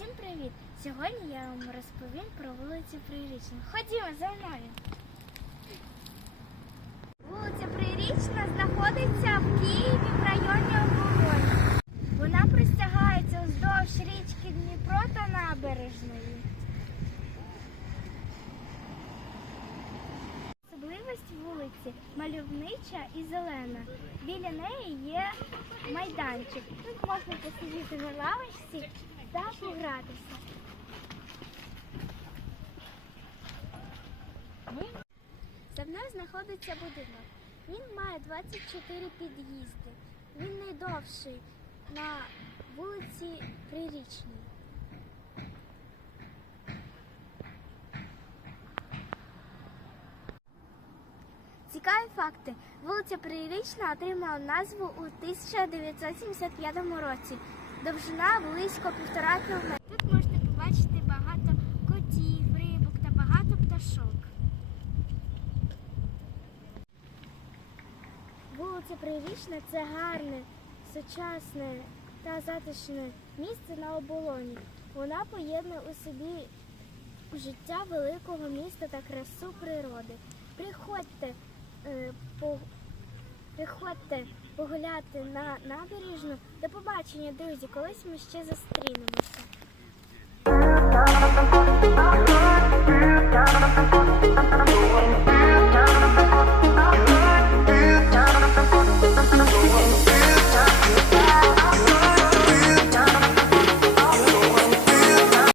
Усім привіт! Сьогодні я вам розповім про вулицю Прирічну. Ходімо за мною. Вулиця Прирічна знаходиться в Києві в районі Оболоні. Вона простягається уздовж річки Дніпро та набережної. Особливість вулиці мальовнича і зелена. Біля неї є майданчик. Тут можна посидіти на лавочці та погратися. За мною знаходиться будинок. Він має 24 під'їзди. Він найдовший на вулиці Прирічній. Цікаві факти. Вулиця Прирічна отримала назву у 1975 році. Довжина близько півтора кілометра. Тут можна побачити багато котів, рибок та багато пташок. Вулиця Прирічна це гарне, сучасне та затишне місце на оболоні. Вона поєднує у собі життя великого міста та красу природи. Приходьте, е, по, приходьте погуляти на набережну. До побачення, друзі! Колись ми ще зустрінемося.